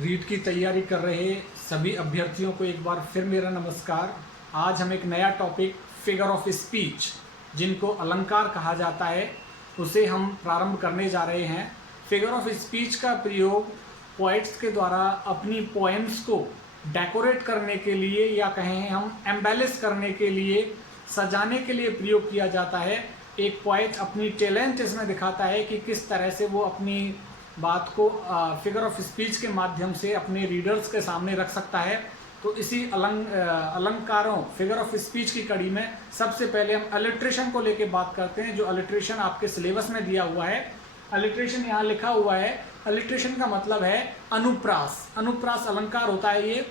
रीट की तैयारी कर रहे सभी अभ्यर्थियों को एक बार फिर मेरा नमस्कार। आज हम एक नया टॉपिक फिगर ऑफ स्पीच, जिनको अलंकार कहा जाता है, उसे हम प्रारंभ करने जा रहे हैं। फिगर ऑफ स्पीच का प्रयोग पोइट्स के द्वारा अपनी पोएम्स को डेकोरेट करने के लिए या कहें हम एम्बेलिश करने के लिए, सजाने के लिए प्रयोग किया जाता है। एक पोइट अपनी टैलेंट इसमें दिखाता है कि किस तरह से वो अपनी बात को फिगर ऑफ स्पीच के माध्यम से अपने रीडर्स के सामने रख सकता है। तो इसी अलंकारों फिगर ऑफ स्पीच की कड़ी में सबसे पहले हम अलिट्रेशन को लेके बात करते हैं, जो अलिट्रेशन आपके सिलेबस में दिया हुआ है। अलिट्रेशन यहाँ लिखा हुआ है। अलिट्रेशन का मतलब है अनुप्रास। अनुप्रास अलंकार होता है ये।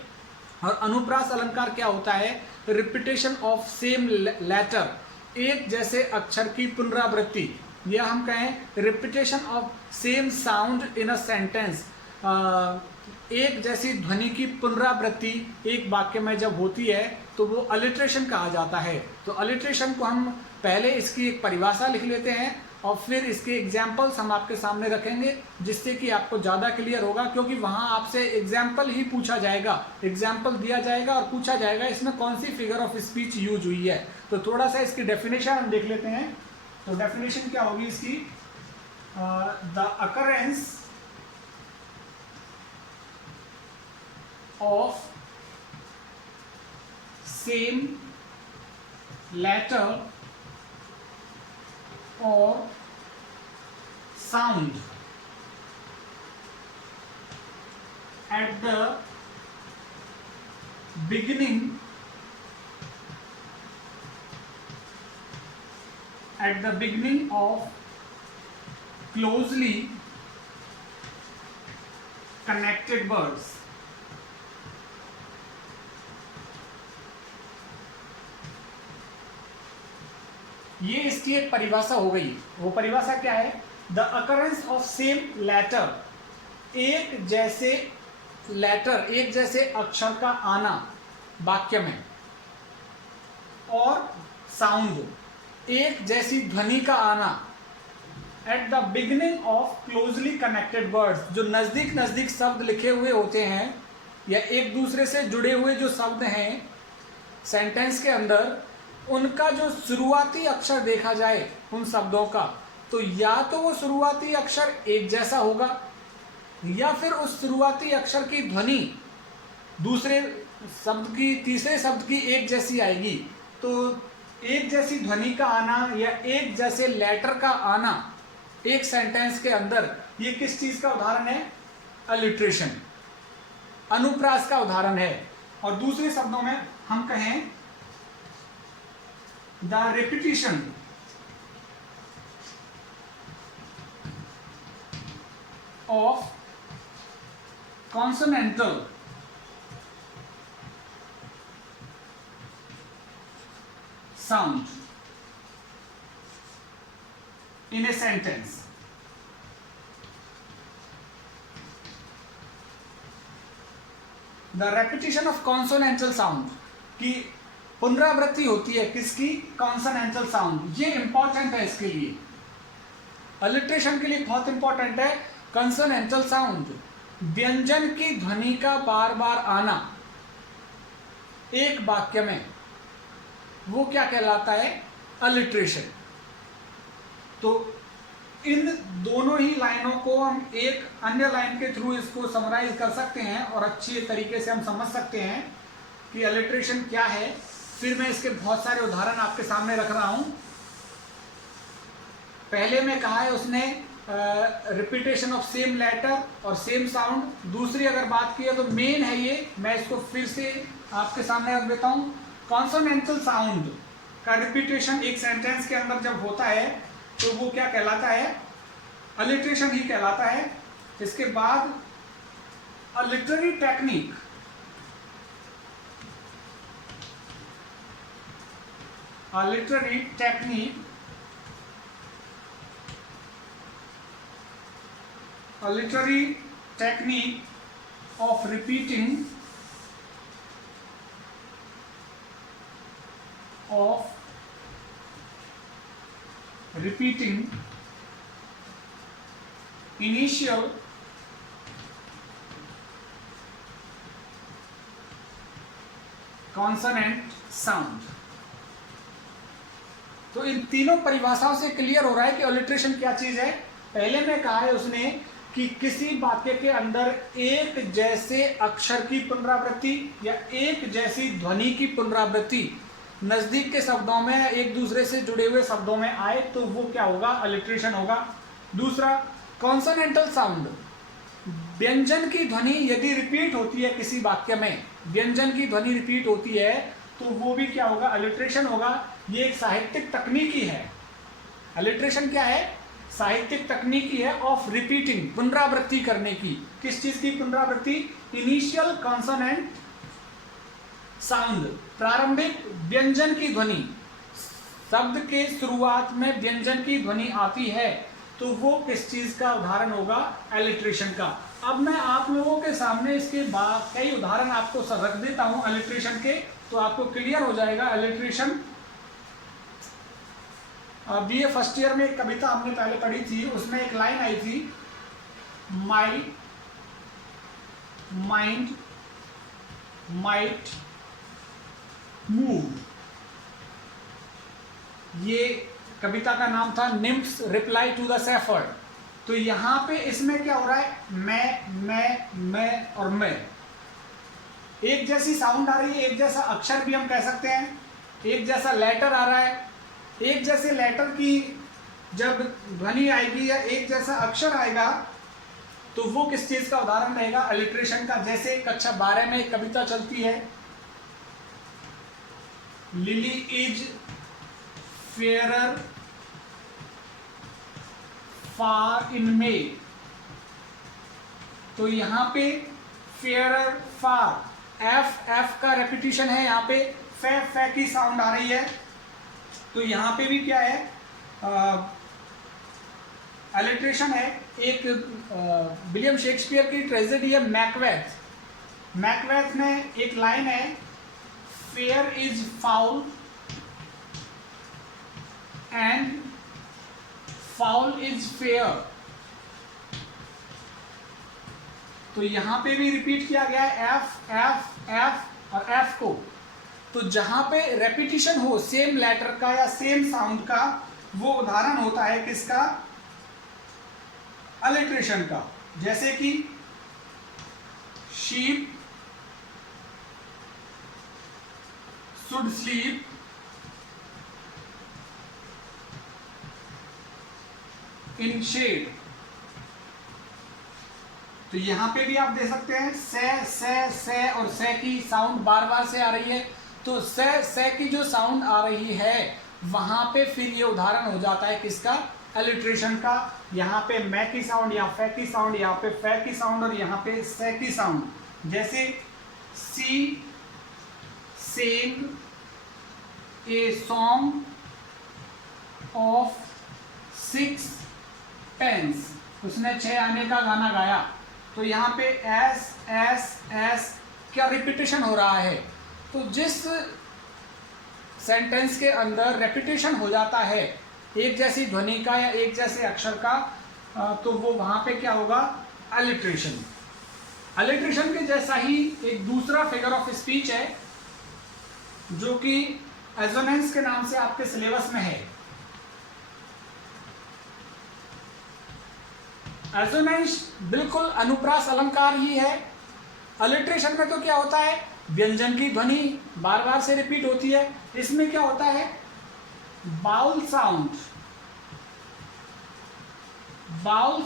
और अनुप्रास अलंकार क्या होता है? रिपीटेशन ऑफ सेम लेटर, एक जैसे अक्षर की पुनरावृत्ति, या हम कहें repetition of same sound in a sentence, एक जैसी ध्वनि की पुनरावृत्ति एक वाक्य में जब होती है तो वो अलिट्रेशन कहा जाता है। तो अलिट्रेशन को हम पहले इसकी एक परिभाषा लिख लेते हैं और फिर इसके एग्जाम्पल्स हम आपके सामने रखेंगे, जिससे कि आपको ज़्यादा क्लियर होगा, क्योंकि वहाँ आपसे एग्जाम्पल ही पूछा जाएगा, एग्जाम्पल दिया जाएगा और पूछा जाएगा इसमें कौन सी फिगर ऑफ स्पीच यूज हुई है। तो थोड़ा सा इसकी डेफिनेशन हम देख लेते हैं। तो डेफिनेशन क्या होगी इसकी? The occurrence of same letter और sound at the beginning of closely connected words. ये इसकी एक परिभाषा हो गई। वो परिभाषा क्या है? The occurrence of same letter, एक जैसे लेटर, एक जैसे अक्षर का आना वाक्य में, और साउंड, एक जैसी ध्वनि का आना at the beginning of closely connected words, जो नजदीक नजदीक शब्द लिखे हुए होते हैं या एक दूसरे से जुड़े हुए जो शब्द हैं सेंटेंस के अंदर, उनका जो शुरुआती अक्षर देखा जाए उन शब्दों का, तो या तो वो शुरुआती अक्षर एक जैसा होगा या फिर उस शुरुआती अक्षर की ध्वनि दूसरे शब्द की, तीसरे शब्द की एक जैसी आएगी। तो एक जैसी ध्वनि का आना या एक जैसे लेटर का आना एक सेंटेंस के अंदर, ये किस चीज का उदाहरण है? अलिट्रेशन, अनुप्रास का उदाहरण है। और दूसरे शब्दों में हम कहें the repetition of consonantal sound in a sentence. The repetition of consonantal sound की पुनरावृत्ति होती है किसकी? कॉन्सोनेंटल साउंड। ये इंपॉर्टेंट है, इसके लिए अलिट्रेशन के लिए बहुत इंपॉर्टेंट है। कंसोनेंटल साउंड, व्यंजन की ध्वनि का बार बार आना एक वाक्य में, वो क्या कहलाता है? अलिट्रेशन। तो इन दोनों ही लाइनों को हम एक अन्य लाइन के थ्रू इसको समराइज कर सकते हैं और अच्छे तरीके से हम समझ सकते हैं कि अलिट्रेशन क्या है। फिर मैं इसके बहुत सारे उदाहरण आपके सामने रख रहा हूं। पहले में कहा है उसने रिपीटेशन ऑफ सेम लेटर और सेम साउंड। दूसरी अगर बात की है तो मेन है ये, मैं इसको फिर से आपके सामने रख देता हूँ। कॉन्सोनेंटल साउंड का रिपीटेशन एक सेंटेंस के अंदर जब होता है तो वो क्या कहलाता है? अलिट्रेशन ही कहलाता है। इसके बाद a literary technique, a literary technique of repeating initial consonant sound. तो इन तीनों परिभाषाओं से क्लियर हो रहा है कि अलिट्रेशन क्या चीज है। पहले में कहा है उसने कि किसी वाक्य के अंदर एक जैसे अक्षर की पुनरावृत्ति या एक जैसी ध्वनि की पुनरावृत्ति नजदीक के शब्दों में एक दूसरे से जुड़े हुए शब्दों में आए तो वो क्या होगा, अलिट्रेशन होगा। दूसरा, कॉन्सोनेंटल साउंड, व्यंजन की ध्वनि यदि रिपीट होती है किसी वाक्य में, व्यंजन की ध्वनि रिपीट होती है तो वो भी क्या होगा, अलिट्रेशन होगा। ये एक साहित्यिक तकनीकी है। अलिट्रेशन क्या है, साहित्यिक तकनीकी है ऑफ रिपीटिंग, पुनरावृत्ति करने की। किस चीज की पुनरावृत्ति, इनिशियल कॉन्सोनेंट साउंड, प्रारंभिक व्यंजन की ध्वनि। शब्द के शुरुआत में व्यंजन की ध्वनि आती है तो वो किस चीज का उदाहरण होगा, अलिट्रेशन का। अब मैं आप लोगों के सामने इसके बाद कई उदाहरण आपको रख देता हूं अलिट्रेशन के, तो आपको क्लियर हो जाएगा अलिट्रेशन। बीए फर्स्ट ईयर में एक कविता हमने पहले पढ़ी थी, उसमें एक लाइन आई थी, माई माइंड माइट मूव। ये कविता का नाम था nymphs reply to the shepherd. तो यहां पे इसमें क्या हो रहा है, मैं और मैं, एक जैसी साउंड आ रही है, एक जैसा अक्षर भी हम कह सकते हैं, एक जैसा लेटर आ रहा है। एक जैसे लेटर की जब ध्वनि आएगी या एक जैसा अक्षर आएगा तो वो किस चीज का उदाहरण रहेगा, अलिट्रेशन का। जैसे कक्षा 12 में एक कविता चलती है, लिली इज फेयरर फार इन मे। तो यहां पे फेयरर फार, एफ का रेपिटेशन है, यहां पे फे की साउंड आ रही है। तो यहां पे भी क्या है, अलिट्रेशन है। एक विलियम शेक्सपियर की ट्रेजेडी है मैकबेथ। मैकबेथ में एक लाइन है, fair is foul and foul is fair. तो यहां पे भी रिपीट किया गया है एफ एफ एफ और एफ को। तो जहां पे रेपिटिशन हो सेम लेटर का या सेम साउंड का, वो उदाहरण होता है किसका, अलिट्रेशन का। जैसे कि sheep should sleep in shade. तो यहां पे भी आप दे सकते हैं से और से की साउंड बार बार से आ रही है। तो से की जो साउंड आ रही है वहां पे फिर ये उदाहरण हो जाता है किसका, अलिट्रेशन का। यहाँ पे मैं की साउंड, यहाँ फे की साउंड, यहाँ पे फे की साउंड और यहाँ पे से की साउंड। जैसे सी Seng a song of 6 pens, उसने 6 आने का गाना गाया। तो यहाँ पे एस एस एस क्या रिपीटेशन हो रहा है। तो जिस सेंटेंस के अंदर रेपिटेशन हो जाता है एक जैसी ध्वनि का या एक जैसे अक्षर का, तो वो वहां पे क्या होगा, अलिट्रेशन। अलिट्रेशन के जैसा ही एक दूसरा फिगर ऑफ स्पीच है जो कि एजोनेंस के नाम से आपके सिलेबस में है। एजोनेंस बिल्कुल अनुप्रास अलंकार ही है। अलिट्रेशन में तो क्या होता है, व्यंजन की ध्वनि बार बार से रिपीट होती है। इसमें क्या होता है, vowel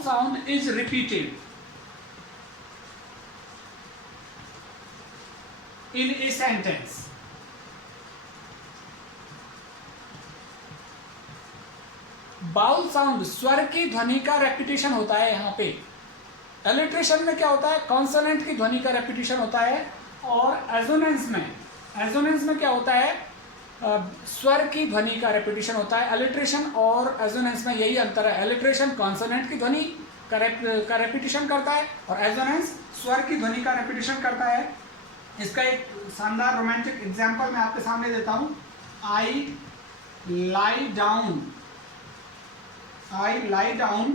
sound is repeated in a sentence. Vowel sound स्वर की ध्वनि का रेपिटेशन होता है यहाँ पे। अलिट्रेशन में क्या होता है, कॉन्सोनेंट की ध्वनि का रेपिटेशन होता है। और एजोनेंस में क्या होता है, स्वर की ध्वनि का रेपिटेशन होता है। अलिट्रेशन और एजोनेंस में यही अंतर है। अलिट्रेशन कॉन्सोनेंट की ध्वनि का रेपिटेशन करता है और एजोनेंस स्वर की ध्वनि का रेपिटेशन करता है। इसका एक शानदार रोमांटिक एग्जाम्पल मैं आपके सामने देता हूं। I lie down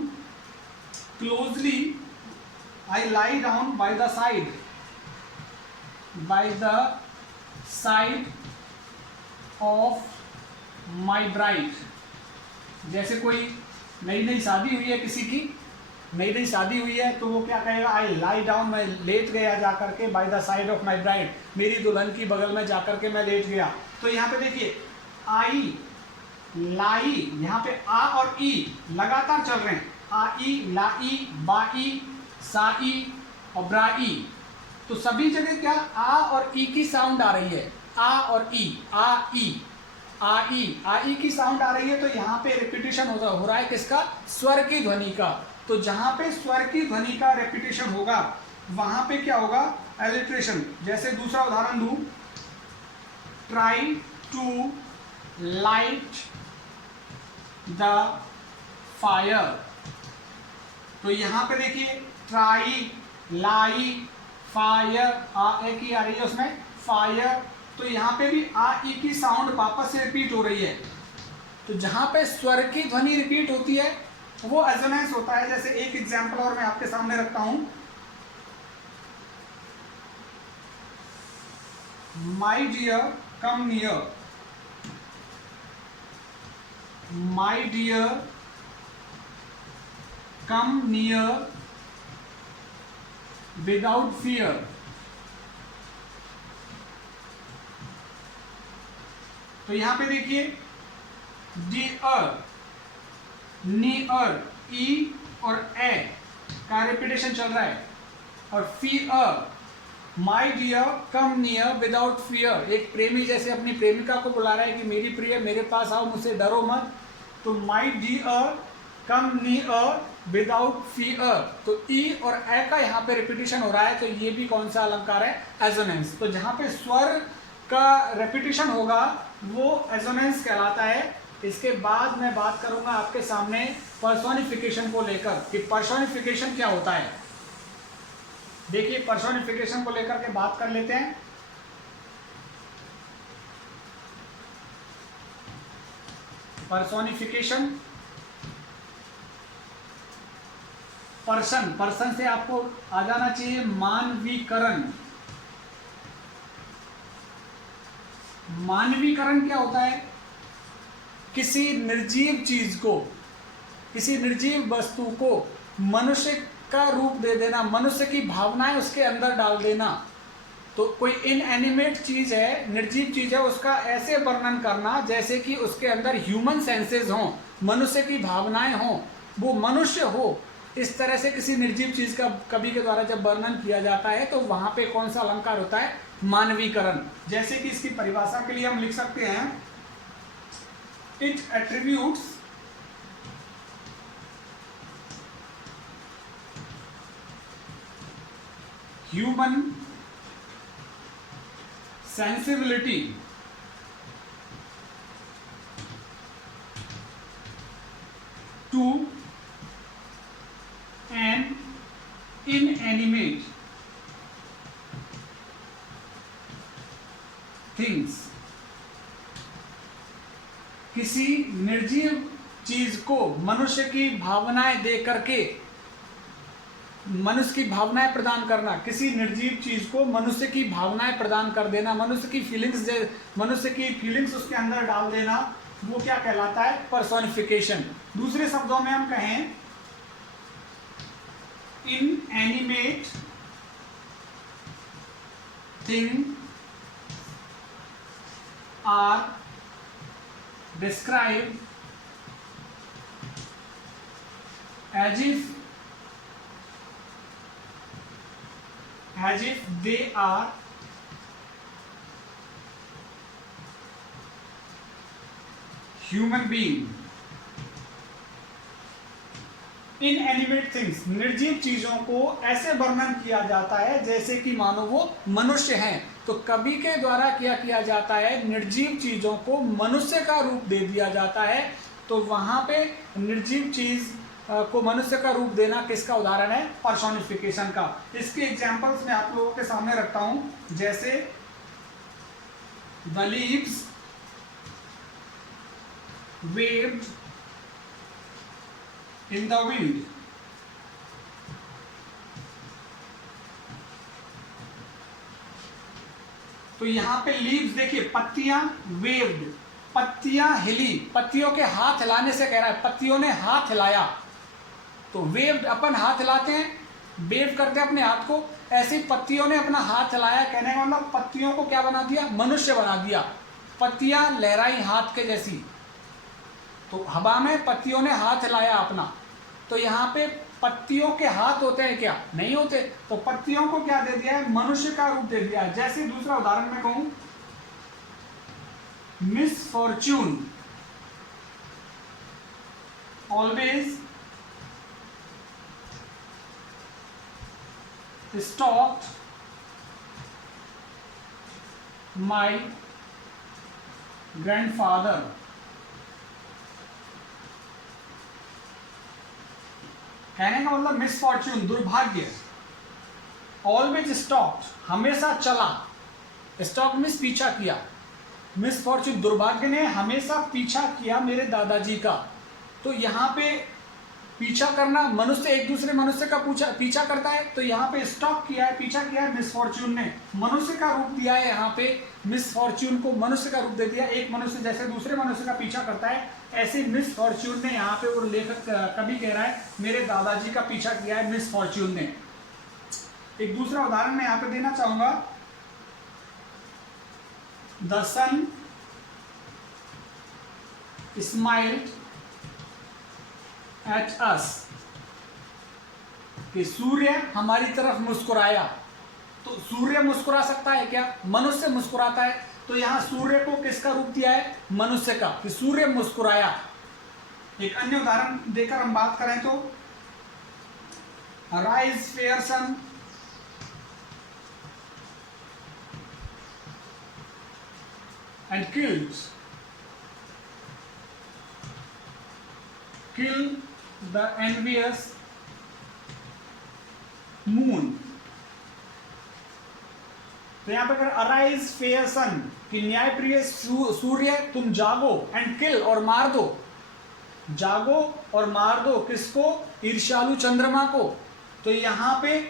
closely, I lie down by the side of my bride. जैसे कोई नई नई शादी हुई है किसी की, नई नई शादी हुई है तो वो क्या कहेगा, आई लाई डाउन, मैं लेट गया जा करके, by the side of my bride, मेरी दुल्हन की बगल में जा करके मैं लेट गया। तो यहाँ पे देखिए आई, लाई, यहाँ पे आ और ई लगातार चल रहे हैं, आई, लाई, बाई, साई और ब्राई। तो सभी जगह क्या आ और ई की साउंड आ रही है, आ और ई, आ ई, आई की साउंड आ रही है। तो यहाँ पे रिपीटिशन हो रहा है किसका, स्वर की ध्वनि का। तो जहां पे स्वर की ध्वनि का रेपिटेशन होगा वहां पे क्या होगा, एलिट्रेशन। जैसे दूसरा उदाहरण लू, try to light the fire. तो यहां पे देखिए ट्राई, लाई, फायर, आ एक ही आ रही है उसमें, फायर। तो यहां पे भी आ ई की साउंड वापस से रिपीट हो रही है। तो जहां पे स्वर की ध्वनि रिपीट होती है वो एजोनेंस होता है। जैसे एक एग्जांपल और मैं आपके सामने रखता हूं, my dear come near, my dear come near without fear. तो यहां पे देखिए डियर, नियर, ई और ए का रिपीटेशन चल रहा है, और fear, my dear come near without fear. एक प्रेमी जैसे अपनी प्रेमिका को बुला रहा है कि मेरी प्रिय मेरे पास आओ, मुझसे डरो मत। तो my dear come near without fear. तो ई और ए का यहाँ पे रिपीटेशन हो रहा है। तो ये भी कौन सा अलंकार है, एजोनेंस। तो जहां पे स्वर का रिपीटेशन होगा वो एजोनेंस कहलाता है। इसके बाद मैं बात करूंगा आपके सामने पर्सोनिफिकेशन को लेकर कि पर्सोनिफिकेशन क्या होता है। देखिए पर्सोनिफिकेशन को लेकर के बात कर लेते हैं। पर्सोनिफिकेशन, पर्सन से आपको आ जाना चाहिए मानवीकरण। मानवीकरण क्या होता है, किसी निर्जीव चीज को, किसी निर्जीव वस्तु को मनुष्य का रूप दे देना, मनुष्य की भावनाएं उसके अंदर डाल देना। तो कोई इनएनिमेट चीज है, निर्जीव चीज है, उसका ऐसे वर्णन करना जैसे कि उसके अंदर ह्यूमन सेंसेस हों, मनुष्य की भावनाएं हों, वो मनुष्य हो। इस तरह से किसी निर्जीव चीज का कवि के द्वारा जब वर्णन किया जाता है तो वहां पे कौन सा अलंकार होता है, मानवीकरण। जैसे कि इसकी परिभाषा के लिए हम लिख सकते हैं, it attributes human sensibility to an inanimate things. किसी निर्जीव चीज को मनुष्य की भावनाएं दे करके, मनुष्य की भावनाएं प्रदान करना, किसी निर्जीव चीज को मनुष्य की भावनाएं प्रदान कर देना, मनुष्य की फीलिंग्स उसके अंदर डाल देना, वो क्या कहलाता है, पर्सोनिफिकेशन। दूसरे शब्दों में हम कहें, inanimate thing are described as if they are human being। Inanimate things, निर्जीव चीजों को ऐसे वर्णन किया जाता है जैसे कि मानो वो मनुष्य हैं। तो कवि के द्वारा क्या किया जाता है, निर्जीव चीजों को मनुष्य का रूप दे दिया जाता है। तो वहां पे निर्जीव चीज को मनुष्य का रूप देना किसका उदाहरण है, पर्सोनिफिकेशन का। इसके एग्जांपल्स मैं आप लोगों के सामने रखता हूं, जैसे the leaves waived in the wind। तो यहाँ पे लीव्स देखिए, पत्तियां वेव्ड, पत्तियां हिली, पत्तियों के हाथ हिलाने से कह रहा है, पत्तियों ने हाथ हिलाया। तो वेव्ड अपन हाथ हिलाते हैं, वेव करते हैं अपने हाथ को, ऐसे ही पत्तियों ने अपना हाथ हिलाया। कहने का मतलब पत्तियों को क्या बना दिया, मनुष्य बना दिया। पत्तियां लहराई हाथ के जैसी, तो हवा में पत्तियों ने हाथ हिलाया अपना। तो यहाँ पे पत्तियों के हाथ होते हैं क्या, नहीं होते। तो पत्तियों को क्या दे दिया है, मनुष्य का रूप दे दिया है। जैसे दूसरा उदाहरण मैं कहूं, misfortune always stalked my grandfather। कहने का मतलब मिसफॉर्च्यून, दुर्भाग्य, ऑलवेज स्टॉक्ड, हमेशा चला, स्टॉक मीन्स पीछा किया, मिसफॉर्च्यून दुर्भाग्य ने हमेशा पीछा किया मेरे दादाजी का। तो यहाँ पे पीछा करना, मनुष्य एक दूसरे मनुष्य का पीछा करता है, तो यहाँ पे स्टॉक किया है, पीछा किया है मिसफॉर्च्यून ने, मनुष्य का रूप दिया है। यहाँ पे मिसफॉर्च्यून को मनुष्य का रूप दे दिया। एक मनुष्य जैसे दूसरे मनुष्य का पीछा करता है, ऐसे मिसफॉर्च्यून ने यहाँ पे, वो लेखक कवि कह रहा है मेरे दादाजी का पीछा किया है मिसफॉर्च्यून ने। एक दूसरा उदाहरण मैं यहाँ पे देना चाहूंगा, the sun smiled at us, कि सूर्य हमारी तरफ मुस्कुराया। तो सूर्य मुस्कुरा सकता है क्या, मनुष्य मुस्कुराता है। तो यहां सूर्य को किसका रूप दिया है, मनुष्य का, कि सूर्य मुस्कुराया। एक अन्य उदाहरण देकर हम बात करें तो, rise fair sun and kill the envious moon. तो यहां पर अगर अराइज फेयर सन, कि न्यायप्रिय सूर्य तुम जागो, एंड किल और मार दो, जागो और मार दो किसको, ईर्ष्यालु चंद्रमा को। तो यहां पे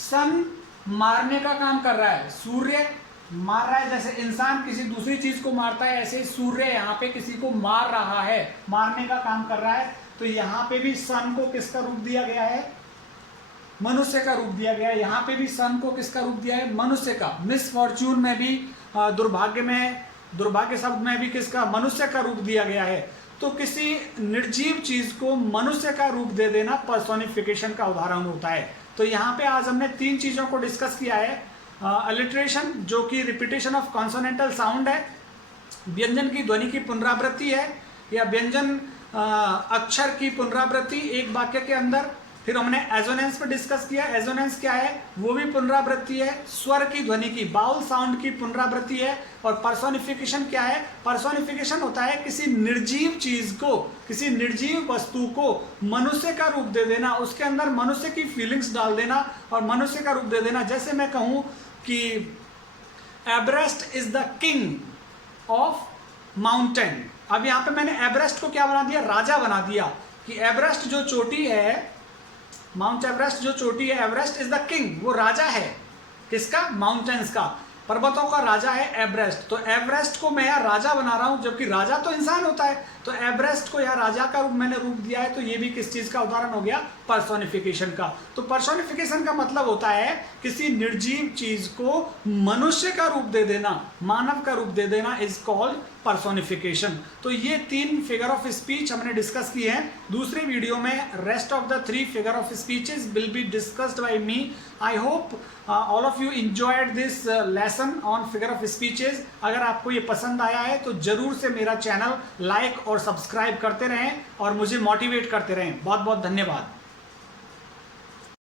सन मारने का काम कर रहा है, सूर्य मार रहा है। जैसे इंसान किसी दूसरी चीज को मारता है, ऐसे सूर्य यहाँ पे किसी को मार रहा है, मारने का काम कर रहा है। तो यहाँ पे भी सन को किसका रूप दिया गया है, मनुष्य का रूप दिया गया है। यहाँ पे भी सन को किसका रूप दिया है, मनुष्य का। मिसफॉर्च्यून में भी, दुर्भाग्य में, दुर्भाग्य शब्द में भी किसका, मनुष्य का रूप दिया गया है। तो किसी निर्जीव चीज को मनुष्य का रूप दे देना पर्सोनिफिकेशन का उदाहरण होता है। तो यहाँ पे आज हमने 3 चीजों को डिस्कस किया है। अलिट्रेशन, जो कि रिपीटेशन ऑफ कॉन्सोनेंटल साउंड है, व्यंजन की ध्वनि की पुनरावृत्ति है, या व्यंजन अक्षर की पुनरावृत्ति एक वाक्य के अंदर। फिर हमने एजोनेंस पर डिस्कस किया, एजोनेंस क्या है, वो भी पुनरावृत्ति है, स्वर की ध्वनि की, बाउल साउंड की पुनरावृत्ति है। और पर्सोनिफिकेशन क्या है, पर्सोनिफिकेशन होता है किसी निर्जीव चीज को, किसी निर्जीव वस्तु को मनुष्य का रूप दे देना, उसके अंदर मनुष्य की फीलिंग्स डाल देना और मनुष्य का रूप दे देना। जैसे मैं कहूं कि Everest is the king of mountain. अब यहाँ पे मैंने एवरेस्ट को क्या बना दिया, राजा बना दिया, कि एवरेस्ट जो चोटी है, माउंट एवरेस्ट जो चोटी है, एवरेस्ट इज द किंग, वो राजा है किसका, माउंटेन्स का, पर्वतों का राजा है एवरेस्ट। तो एवरेस्ट को मैं यहाँ राजा बना रहा हूँ, जबकि राजा तो इंसान होता है। तो एवरेस्ट को यहाँ राजा का रूप मैंने रूप दिया है। तो ये भी किस चीज का उदाहरण हो गया, पर्सोनिफिकेशन का। तो पर्सोनिफिकेशन का मतलब होता है किसी निर्जीव चीज को मनुष्य का रूप दे देना, मानव का रूप दे देना, इज कॉल्ड पर्सोनिफिकेशन। तो ये 3 फिगर ऑफ स्पीच हमने डिस्कस किए हैं। दूसरे वीडियो में rest of the 3 figure of speeches will be discussed bye me. I hope all of you enjoyed this lesson on figure of speeches. अगर आपको ये पसंद आया है तो जरूर से मेरा चैनल लाइक और सब्सक्राइब करते रहें और मुझे मोटिवेट करते रहें। बहुत बहुत धन्यवाद।